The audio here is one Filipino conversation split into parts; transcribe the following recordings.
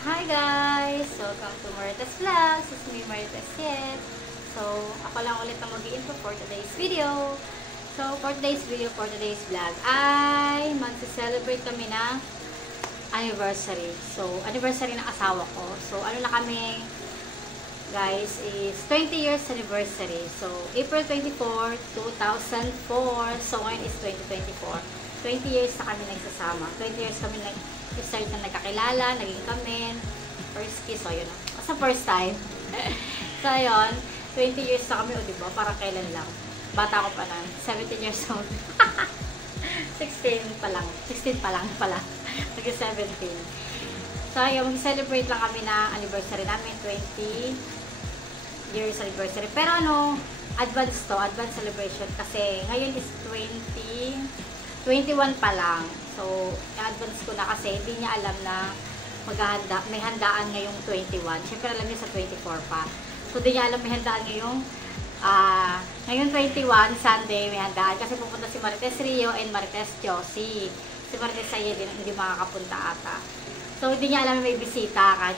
Hi guys! Welcome to Marites Vlogs. This is me, Marites Yes. So, ako lang ulit ang mag-i-intro for today's video. So, for today's vlog, ay magse-celebrate kami ng anniversary. So, anniversary ng asawa ko. So, ano na kami, guys, is 20 years anniversary. So, April 24, 2004. So, ngayon is 2024. 20 years na kami nagsasama. 20 years kami start na nagkakilala, naging kami. First kiss, so yun. Sa first time. So, yun. 20 years na kami, o diba? Parang kailan lang. Bata ko pa lang. 17 years old. 16 pa lang. 16 pa lang pala. Naging 17. So, yun. Mag-celebrate lang kami na anniversary namin. 20 years anniversary. Pero ano, advance to. Advance celebration. Kasi ngayon is 21 pa lang. So, advance ko na kasi hindi niya alam na may handaan ngayong 21. Siyempre alam niya sa 24 pa. So, hindi niya alam may handaan ngayong 21, Sunday, may handaan. Kasi pupunta si Marites Rio and Marites Josie. Si Marites Saye din, hindi makakapunta ata. So, hindi niya alam na may bisita.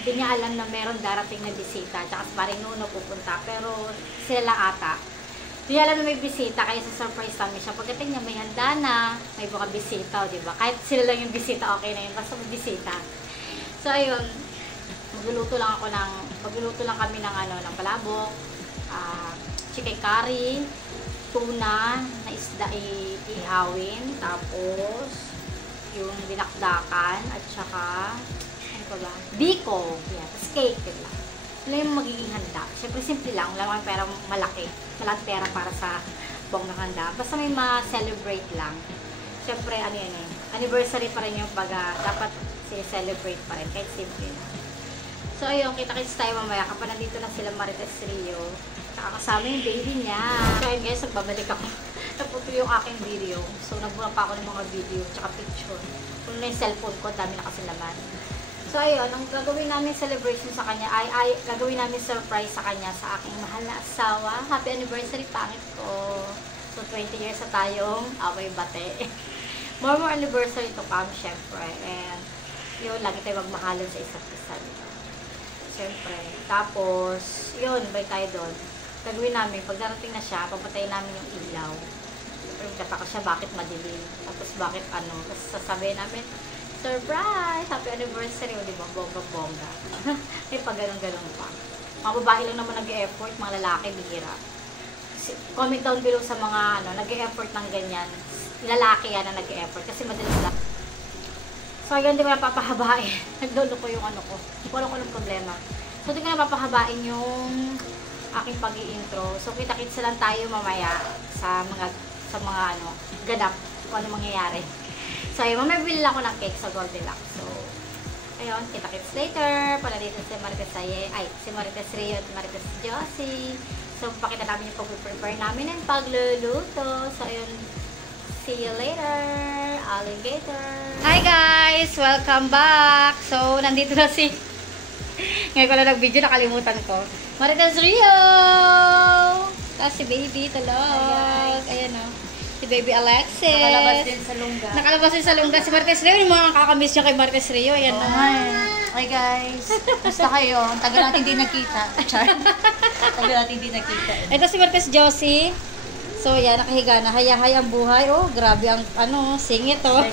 Hindi niya alam na meron darating na bisita. Tsaka si Maring Nuno pupunta. Pero sila lang ata. Hindi alam na may bisita, kaya sa surprise namin siya. Pagdating niya, may handa na, may mga bisita, diba? Kahit sila lang yung bisita, okay na yun. Basta may bisita. So, ayun, magluluto lang kami ng palabok, chicken curry, tuna, na isda ihawin, tapos, yung dinakdakan, at saka, ano pa ba? Biko, yan, tapos cake, diba? Ano yung magiging handa? Siyempre, simple lang. Wala naman pera malaki. Walang pera para sa buong ng handa. Basta may ma-celebrate lang. Siyempre, ano yan eh. Anniversary pa rin yung dapat celebrate pa rin. Kahit simple lang. So, ayun. Kita-kits tayo mamaya. Kapag nandito na sila Marites Rio. Tsaka kasama yung baby niya. So, ayun guys. Nagbabalik ako. Naputo yung aking video. So, nagbura pa ako ng mga video. Tsaka picture. Kung na yung cellphone ko, dami na kasi laman. So, ayun, ang gagawin namin celebration sa kanya ay gagawin namin surprise sa kanya sa aking mahal na asawa. Happy anniversary, pangit ko. So, 20 years na tayong away bate. more anniversary to come, syempre. And, yun, lagi tayo magmahalan sa isa't isa. Syempre. Tapos, yun, balik tayo doon. Gagawin namin, pag darating na siya, papatayin namin yung ilaw. Pero kataka siya, bakit madilim? Tapos, bakit ano? Tapos, sasabihin namin, surprise! Happy anniversary! O, diba? Bongga-bongga. Eh, pag ganun-ganun pa. Mga babae lang naman nag-e-effort, mga lalaki, bihira. Comment down below sa mga, nag-e-effort ng ganyan. Lalaki yan na nag-e-effort. Kasi madalas lang. So, ayun, di ko napapahabain. Nagdolo ko yung ko. Walang problema. So, di ko napapahabain yung aking pag-i-intro. So, kita-kits lang tayo mamaya sa mga ganap. Kung ano mangyayari. So, ayun, mamabili lang ako ng cake sa Goldilocks. So, ayun, kita-kits later. Pala dito si Marites Saye, si Marites Rio at Marites Josie. So, pakita namin yung pag-prepare namin ng pagluluto. So, ayun, see you later, alligator. Hi guys! Welcome back! So, nandito na ngayon ko na nag-video, nakalimutan ko. Marites Rio! Tapos si baby, tulog. Ayan o. Si Baby Alexis. Nakalabas din sa lungga. Nakalabas din sa lungga. Si Marites Rio, yung mga kakamiss niya kay Marites Rio. Ayan na. Hi guys. Basta kayo. Tagal natin din nakita. Tagal natin din nakita. Ito si Marites Josie. So, yan. Nakahiga na. Hay ang buhay. Oh, grabe ang, singit oh.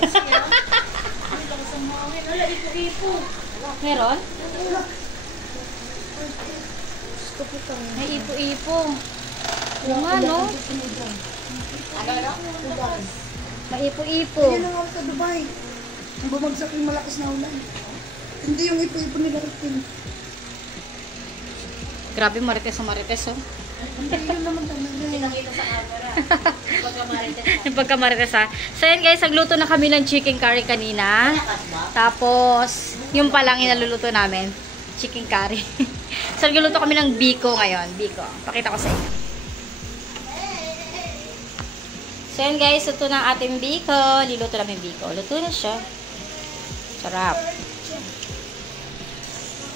Wala, ipo-ipo. Meron? May ipo-ipo. Oo nga, no? May ipo-ipo. Yan ang ako sa Dubai. Ang bumagsak yung malakas na ulan. Hindi yung ipo-ipo nila itim. Grabe, Marites sa Marites, oh. Hindi yun naman talaga. Nakita sa camera. Yung pagka-Marites, ha. So, yan guys, nagluto na kami ng chicken curry kanina. Tapos, yung palang inaluluto namin. Chicken curry. So, nagluluto kami ng biko ngayon. Biko. Pakita ko sa inyo. So, yan guys, luto na ating biko. Niluto namin biko. Luto na siya. Sarap.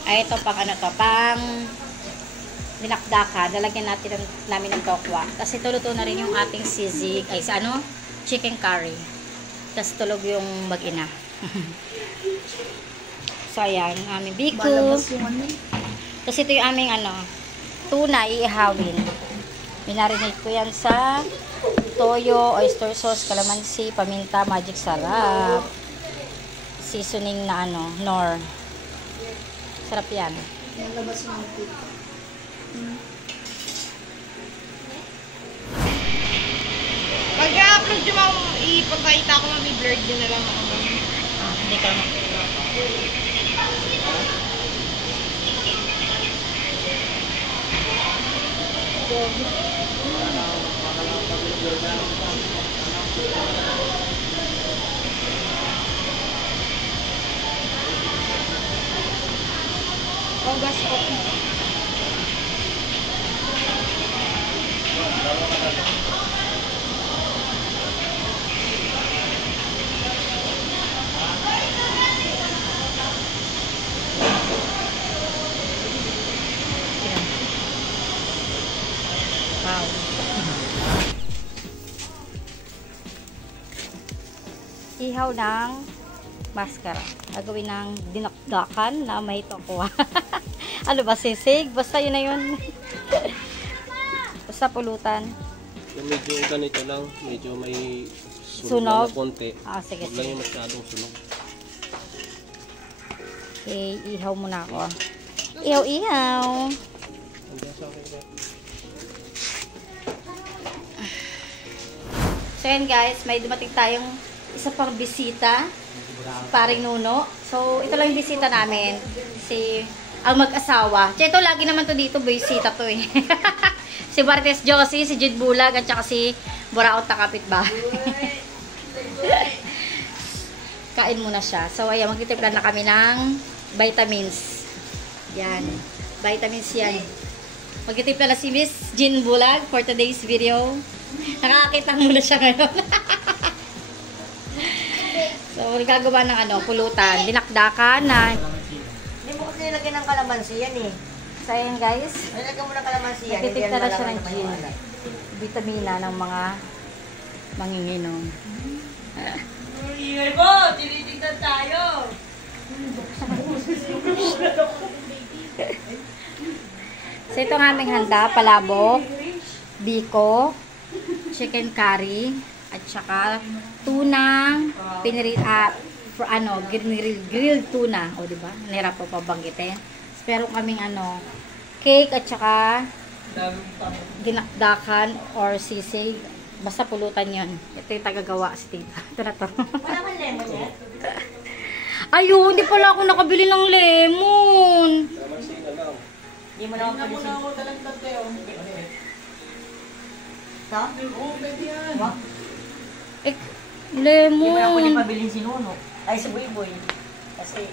Ay, ito pang pang dinakdaka. Lalagyan namin ng tokwa. Tapos ito luto na rin yung ating sisig. Chicken curry. Tapos tulog yung mag-ina. So, ayan, ang aming biko. Malabas yung ano. Tapos ito yung aming tuna, iihawin. Minarinate ko yan sa toyo, oyster sauce, calamansi, paminta, magic sarap. Seasoning na nor. Sarap yan. Malabas yung tip. Pag-upload yung mga ipagkakita ko may blurred yun na lang ako. Hindi ka Ogas po. Wow. Ihaw ng mascara. Gagawin ng dinakdakan na may tokwa. Ano ba, sisig? Basta yun na yun. Basta pulutan. Medyo ganito lang, medyo may Sunog? na konti. Sige, Huwag lang sige. yung masyadong sunog. Okay, ihaw muna ako. Ihaw. Hanggang sa akin, So yan guys, may dumating tayong isa pang bisita. Paring Nuno. So ito lang yung bisita namin. Ang mag-asawa. Ito lagi naman to dito, bisita to eh. Si Bartes Josie, si Jid Bulag, at saka si Buraot na kapitbahay. Kain muna siya. So ayan, magtitimpla na kami ng vitamins. Yan. Vitamins yan. Magtitimpla na si Miss Jin Bulag for today's video. Nakakakita muna siya ngayon. So, gagawa ng pulutan. Dinakdakan na. Hindi mo kasi nilagyan ng kalamansi yan eh. So, ayan guys. Nilagyan mo ng kalamansi yan. Nagtitipla na siya ng gin. Vitamina ng mga manginginom. Ingay mo! Tinitignan tayo! So, ito ang aming handa. Palabok, biko, chicken curry, at saka tunang grilled tuna. O, diba? Nahirap pa pabanggitin. Pero kaming cake at saka dinakdakan or sisig. Basta pulutan yon. Ito yung tagagawa si tita. Ito na to. Wala man lemon yan? Ayun, hindi pala ako nakabili ng lemon. Hindi mo naman pwede siya. Ha? What? Eh, Hindi mo naman pwede lemon. pabilin si Nuno. Ay, si Boy. Kasi...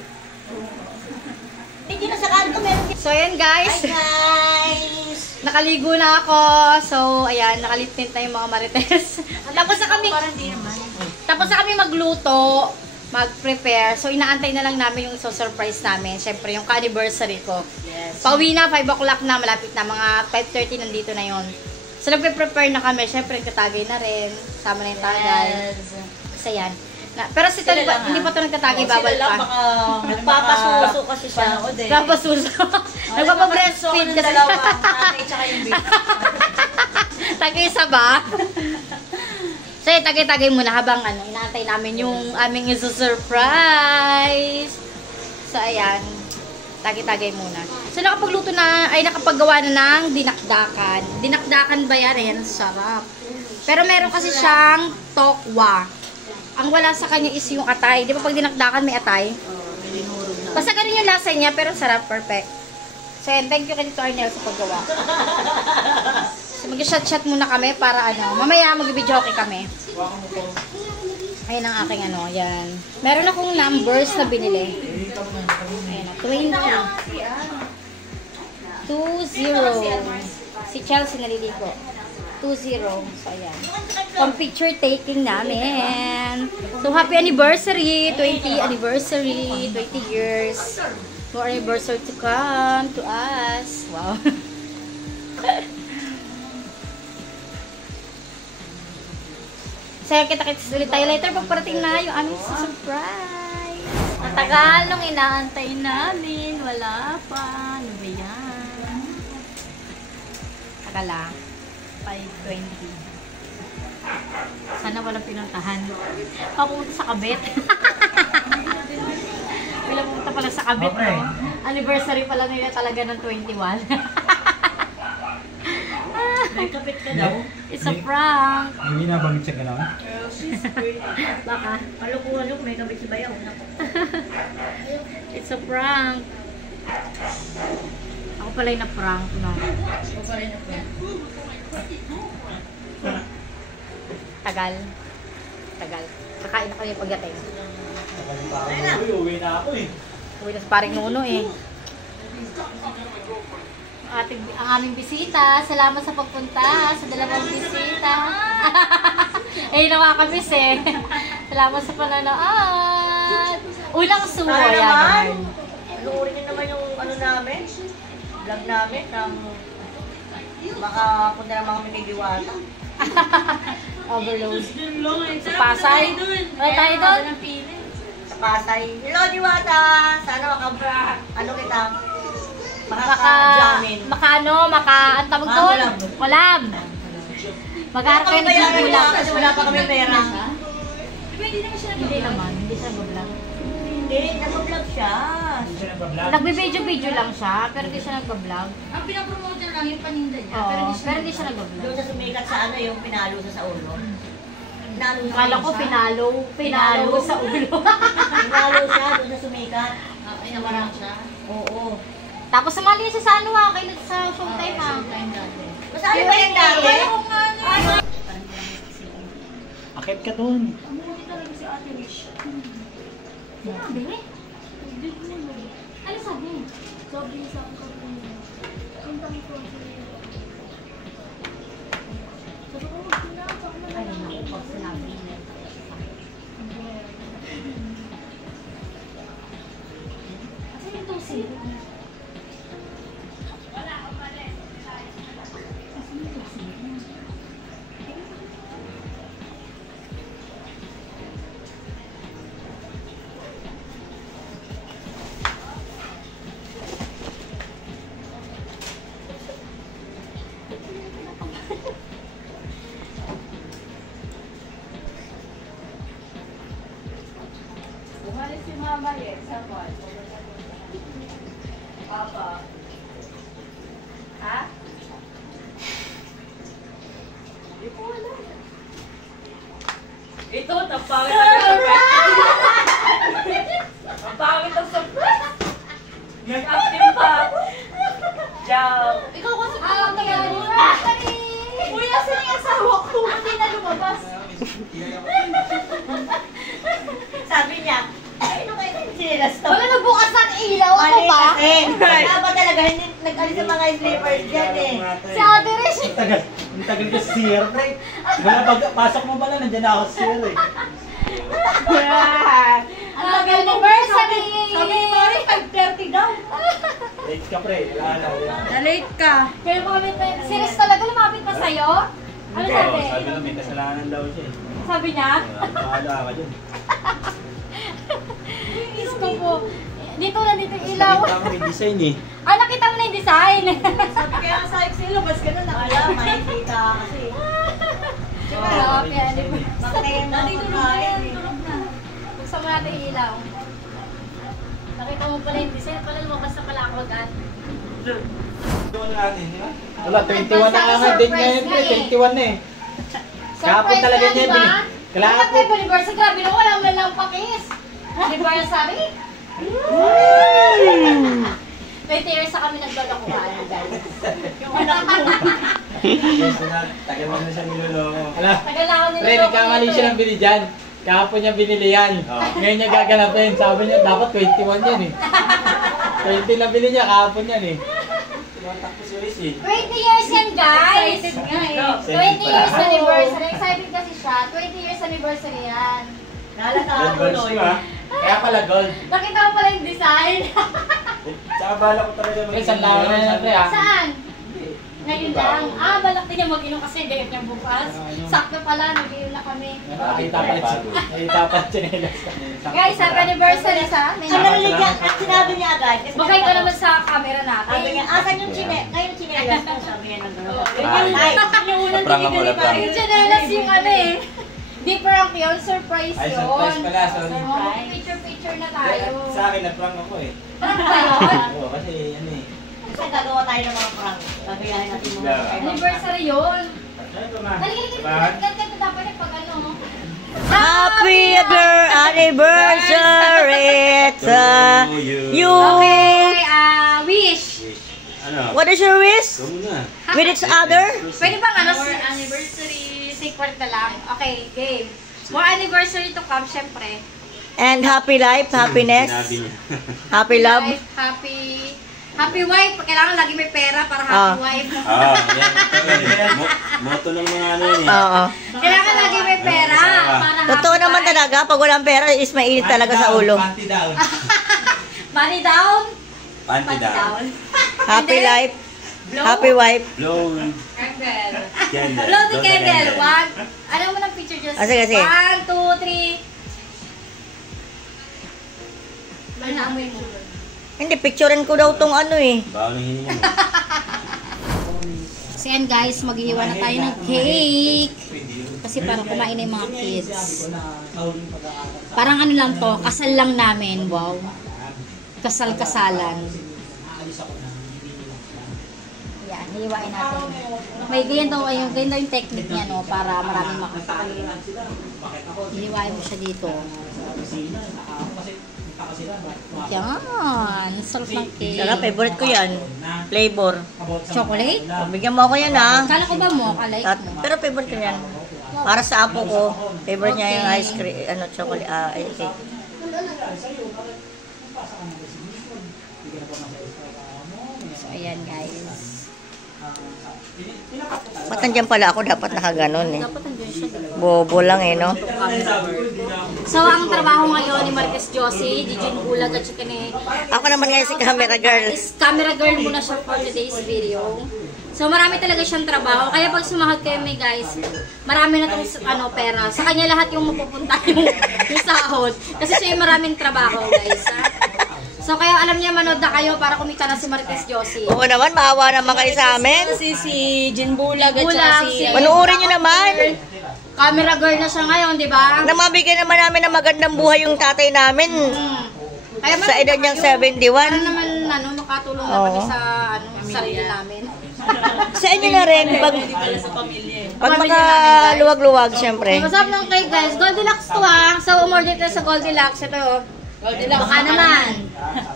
Hindi na sa kanto meron din. So, ayan guys. Hi guys! Nakaligo na ako. So, ayan, nakaliptint na yung mga marites. Tapos na kami, Parang di naman. tapos na kami magluto, mag-prepare. So, inaantay na lang namin yung surprise namin. Siyempre, yung anniversary ko. Yes. Pauwi na, 5 o'clock na, malapit na. Mga 5:30 nandito na yon. So, nagpe-prepare na kami. Siyempre, katagay na rin. Sama na yung tagay. Yes. Kasi yan. Pero si Tony, hindi pa ito nagtatagay, bawal Sila lang pa. baka nagpapasuso kasi siya. Nagpapasuso. Nagpapabreastfeed ng kasi. dalawa. Tatay tsaka yung baby. Tagay isa ba? So, tagay-tagay muna habang inaantay namin yung aming surprise. So, ayan. Tagay-tagay muna. So, nakapagluto na, ay nakapaggawa na ng dinakdakan. Dinakdakan ba yan? Ayan, sarap. Pero meron kasi siyang tokwa. Ang wala sa kanya is yung atay. Di ba pag dinakdakan may atay? Basta ganun yung lasa niya, pero sarap, perfect. So, ayan, thank you kay Tito Arnel sa paggawa. So, mag-shot-shot muna kami para mamaya mag-video okay kami. Ayan ang aking yan. Meron akong numbers na binili. Ayan, 20. 20. Si Chelsea naliligo. 20. So, ayan. Pang picture taking namin. So, happy anniversary. 20 anniversary. 20 years. More anniversary to come to us. Wow. So, kita-kits ulit tayo later pag parating na yung aming surprise. Tagal nung inaantay namin. Wala pa. Ano ba yan? Tagal ah. 5:20. Sana walang pinuntahan. Papunta sa Kabet. Wala pumunta pala sa Kabet, no? Anniversary pala nila talaga ng 21. May kapit ka daw. It's a prank. Hindi nabanggit siya gano'n? Baka. Alok, may kapit si Bayaw. It's a prank. Ako pala yung na-prank, no? Tagal. Tagal. Kakain ako yung pagdating. Uwi na ako eh. Uwi na sa paring nuno eh. Ang aming bisita. Salamat sa pagpunta sa dalawang bisita. Eh, nakakamiss eh. Salamat sa panonood. Unang suwa. Sana naman. Yan. Luurin niyo naman yung ano namin. Vlog namin. Baka punta naman kami kay Diwata. Overload. Sa Pasay. Wala tayo doon. Sa Pasay. Hello, Diwata! Sana ano kita? Maka-jamin. Ang tawag doon? Collab. Mag-aarap kayo na sa collab. Kasi wala pa kami pera. Hindi naman. Hindi siya mag-vlog. Hindi, nag-vlog siya. Nagbe-video-video lang siya, pero hindi siya nag-vlog. Ang pinapromote lang yung paninda niya. Oo, pero hindi siya nag-vlog. Doon sa sumikat sa ano, yung pinalo sa ulo. Pinalo sa Kala ko pinalo sa ulo. Pinalo siya doon sa sumikat. Ay, nawarang siya. Oo. Tapos sumali siya sa ano kayo sa showtime Basta ano ba yung dati? Akit ka doon. Sinabi? Ano sabi? Sabi sa akin ko. Ay, naku, pag sinabi niya. Kasi yung tusi. Umalis si Mama Yes, sa kwan. Papa. Ha? Hindi ko alam. Ito, napangit ang surprise. Ang pangit ang surprise. Nag-active pa. Ciao. Ikaw kasi Uy, nasa yung asawa ko. Hindi na lumabas. Sabi niya, ano kayo yung sinilas to? Wala nagbukas ng ilaw ako Mali pa. kasi. Wala ba talaga, hindi nag-alis sa mga slippers dyan eh. Si Ate Rish. Ang tagal ka sa CR, pre. Wala pasok mo pala, nandiyan na ako sa CR eh. Ang anniversary! Sabi ni Mari, 5:30 daw. Late ka, pre. Wala na. Na-late ka. Pero lumapit pa yun. Si Rish talaga lumapit pa sa'yo? Ano sabi? Sabi na may kasalanan daw siya eh. Sabi niya? Bahala ka dyan. Diyos ko po. Dito na dito yung ilaw. Nakita mo may design eh. Ah, nakita mo na yung design. Sabi kaya nga sa Excel, labas ka na na. Wala, makikita kasi. Oo, kaya di ba? Baka na yung mga pagkain eh. Buksan mo natin yung ilaw. Nakita mo pala yung design. Pala lumabas na pala ako agad. Wala, 21 na nga din ngayon, pre. 21 na eh. Kahapon talaga niya, diba? kailangan Bakit tayo anniversary? Grabe na wala man lang pakis. Anniversary? 20 years na kami naglolokohan, guys. Yung anak mo. Tagal mo na siya niloloko. Wala. Tagal na ako niloloko Pre, nagkamali siya ng bili dyan. Kahapon niya binili yan. Ngayon niya gaganapin. Sabi niya, dapat 21 yan eh. 20 lang bili niya, kahapon yan eh. Tumatakbo si Riz eh. 20 years yan, guys! Excited nga eh. 20 years anniversary. Excited kasi siya. 20 years anniversary yan. Nalata Red ako, balls Loy. ko ah. Kaya pala gold. Nakita mo pala yung design. Tsaka bala ko talaga Pre, saan lang na yan pre ah. Saan? Ngayon lang. Balak din niya mag-inom kasi date niya bukas. Sakto pala, nag-inom na kami. Nakita pa chinelas. Guys, happy anniversary sa amin. Ang naliligyan, at sinabi niya agad. Kasi Bakay ka naman sa camera natin. sabi niya, asan yung ngayon chinelas mo? Sabi niya ng gano'n. Ay, yung unang tinigil pa rin. Yung chinelas yung ano eh. Di prank yun, surprise Ay, yun. surprise pala, sorry. Picture na tayo. Sa akin, nag-prank ako eh. Prank ba yun? Oo, kasi ano eh. Kasi gagawa tayo ng mga prank. Gagayahin natin mga Anniversary yun. Ito na. Ganito dapat yung pag ano. Happy anniversary to you. Okay, wish. Ano? What is your wish? Ito muna. With each other? Pwede bang ano? Anniversary. Secret na lang. Okay, game. More anniversary to come, syempre. And happy life, happiness, Sinabi niya. happy love. Life, happy wife. Kailangan lagi may pera para happy wife. Yan. Moto ng mga ano yun eh. Oo. Kailangan lagi may pera para Totoo happy naman wife. talaga, pag walang pera, is mainit talaga sa ulo. Panty down. Money down. Panty Money down. down. Happy And then, life, blow. happy wife. Blow. Candle. Candle. Blow the Blow candle. One. Ano mo ng picture just? Sige, sige. 1, 2, 3. Manaamoy mo. Hindi, picturean ko daw tong ano eh. Bawal ng hininga mo. So yan guys, mag-iwan na tayo ng cake. Kasi parang kumain na yung mga kids. Parang ano lang to, kasal lang namin. Wow. Kasal-kasalan. Yan, hiwain natin. May ganyan daw yung technique niya, no, para maraming makakain. Hiwain mo siya dito. Yan, sarap ng cake. Sarap, favorite ko yan. Flavor. Chocolate? Bigyan mo ako yan ha. Kala ko ba mo, kalay mo? Pero favorite ko yan. Para sa apo ko, favorite niya yung ice cream, ano, chocolate, cake. So, ayan guys. Ba't nandiyan pala ako? Dapat nakaganon eh. Dapat nandiyan siya. Bobo lang eh, no? So, ang trabaho ngayon ni Marquez Josie, DJ Bulag at saka ni Ako naman ngayon si camera girl. is camera girl muna siya for today's video. So, marami talaga siyang trabaho. Kaya pag sumahod kayo may guys, marami na itong pera. Sa kanya lahat yung mapupunta yung sahod. Kasi siya yung maraming trabaho guys. Ha? So, kaya alam niya manood na kayo para kumita na si Marquez Josie. Oo naman, maawa naman kayo sa amin. Si Jen Bulag at Bulag, saka si... Manuorin nyo naman. Camera girl na siya ngayon, di ba? Na mabigyan naman namin ng magandang buhay yung tatay namin. Kaya Sa edad niyang para 71. naman makatulong na kami sa sarili namin. Sa inyo na rin, pag sa pamilya eh. makaluwag-luwag, syempre. Masarap ng cake guys. Goldilocks to ha. So umorder tayo sa Goldilocks. Ito oh. Goldilocks. Baka naman.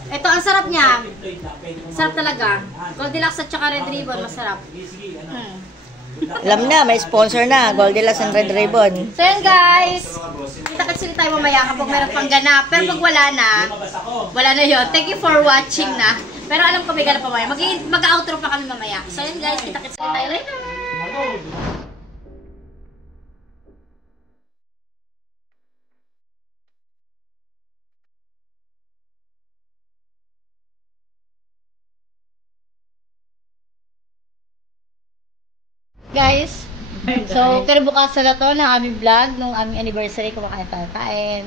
Ito ang sarap niya. Sarap talaga. Goldilocks at saka Red Ribbon. Masarap. Alam na, may sponsor na, Goldilocks and Red Ribbon. So yun guys. Kita-kits ulit tayo mamaya kapag meron pang ganap. Pero pag wala na yun. Thank you for watching na. Pero alam ko may ganap pa mamaya. Mag-outro pa kami mamaya. So yun guys, kita-kits ulit tayo later. Guys, so kinabukasan na to ng aming vlog nung aming anniversary. Kumakain tayo. Kain.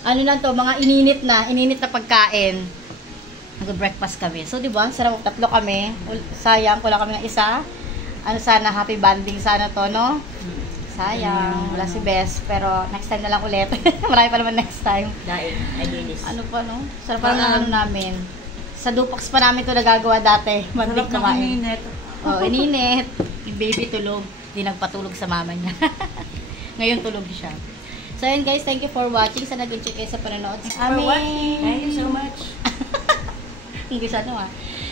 Ano lang to, mga ininit na pagkain. Nag-breakfast kami. So, di ba? Sarap, tatlo kami. Sayang, wala kami ng isa. Ano sana, happy bonding sana to, no? Sayang, wala si Bes. Pero next time na lang ulit. Marami pa naman next time. Dahil, linis. Ano pa, no? Sarap pa naman ano namin. Sa Dupax pa namin ito nagagawa dati. Mandig kumain. Oh, ininit. Yung baby tulog. Hindi nagpatulog sa mama niya. Ngayon tulog siya. So, yun guys. Thank you for watching. Sana nag-enjoy kayo sa panonood. Sa aming... Thank you so much. Hindi sa ano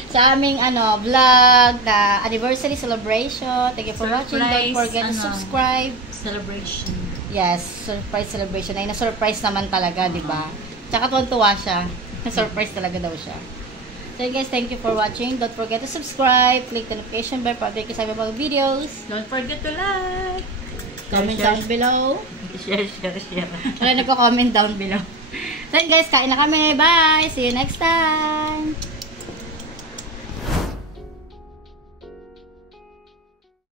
sa aming vlog na anniversary celebration. Thank you for watching. Don't forget to subscribe. Celebration. Yes, surprise celebration. Ay, na-surprise naman talaga, di ba? Tsaka tuwan-tuwa siya. Na-surprise talaga daw siya. So guys, thank you for watching. Don't forget to subscribe. Click the notification bell para update kayo sa mga videos. Don't forget to like. Comment down below. Share. Wala nagko-comment down below. So guys, kain na kami. Bye! See you next time!